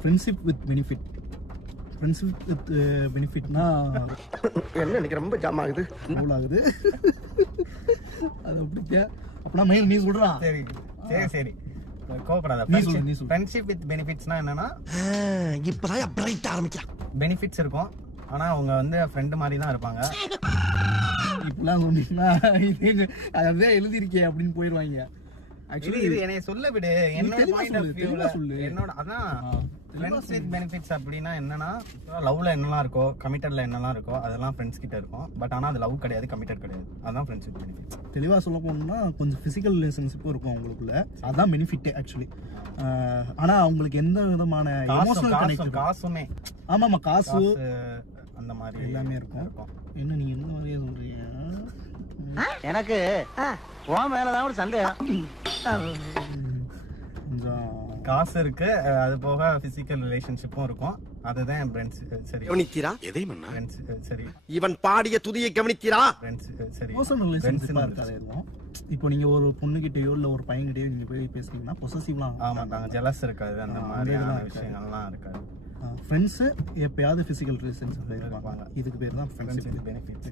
Friendship with benefit. Friendship with பெனிஃபிட்னா என்ன எனக்கு ரொம்ப ஜாம் ஆகுது ரூல் ஆகுது. அது அப்படிக்க அப்படின்னா மெயின் நீ சொல்றா. சரி சரி சரி கோபப்படாத. ஃப்ரெண்ட்ஷிப் வித் பெனிஃபிட்ஸ்னா என்னன்னா, இப்பதான் பிரைட் ஆரம்பிக்கலாம். பெனிஃபிட்ஸ் இருக்கும் ஆனா அவங்க வந்து ஃப்ரெண்டு மாதிரி தான் இருப்பாங்க. இப்பெல்லாம் சொன்னீங்கன்னா அதான் எழுதிருக்கே அப்படின்னு போயிடுவாங்க. ஆக்சுவலி இது என்னைய சொல்ல விடு, என்னோட பாயிண்ட் ஆஃப் வியூல என்னோட அதான் ஃப்ரெண்ட்ஸ் வித் பெனிஃபிட்ஸ் அப்படின்னா என்னன்னா, லவ்ல என்னெல்லாம் இருக்கோ கமிட்டட்ல என்னெல்லாம் இருக்கோ அதெல்லாம் ஃப்ரெண்ட்ஸ் கிட்ட இருக்கும். பட் ஆனா அது லவ் கிடையாது, கமிட்டட் கிடையாது. அதான் ஃப்ரெண்ட்ஸ் வித் பெனிஃபிட்ஸ். தெளிவாக சொல்ல போனோம்னா கொஞ்சம் ஃபிசிக்கல் ரிலேஷன்ஷிப்பும் இருக்கும் அவங்களுக்குள்ள. அதான் பெனிஃபிட்டே ஆக்சுவலி. ஆனா அவங்களுக்கு எந்த விதமான எமோஷனல் கனெக்ட், காசுமே ஆமாமா காசு அந்த மாதிரி எல்லாமே இருக்கும். என்ன நீங்க என்ன மாதிரியே சொல்றீங்க? எனக்கு உன் மேலதான் ஒரு சந்தேகம். கொஞ்சம் காசு இருக்கு, அது போக பிசிக்கல் ரிலேஷன்ஷிப்பும் இருக்கும். அதுதான் என் ஃப்ரெண்ட்ஸ். சரி கவனிக்கிறா எதை மண்ணா ஃப்ரெண்ட்ஸ். சரி இவன் பாடிய துதியை கவனிக்கிறா. ஃப்ரெண்ட்ஸ். சரி பர்சனல் ரிலேஷன்ஷிப்பா இருக்காது எதுவும். இப்போ நீங்க ஒரு பொண்ணுகிட்டயோ இல்ல ஒரு பையன்கிட்டயோ நீங்க போய் பேசுறீங்கன்னா பொசசிவ்லாம் ஆமாட்டாங்க, ஜெலஸ் இருக்காது, அந்த மாதிரியான விஷயங்கள்லாம் இருக்காது. ஃப்ரெண்ட்ஸ் எப்பயாவது பிசிக்கல் ரிலேஷன்ஷிப்ல இருப்பாங்க. இதுக்கு பேர் தான் ஃப்ரெண்ட்ஷிப் பெனிஃபிட்ஸ்.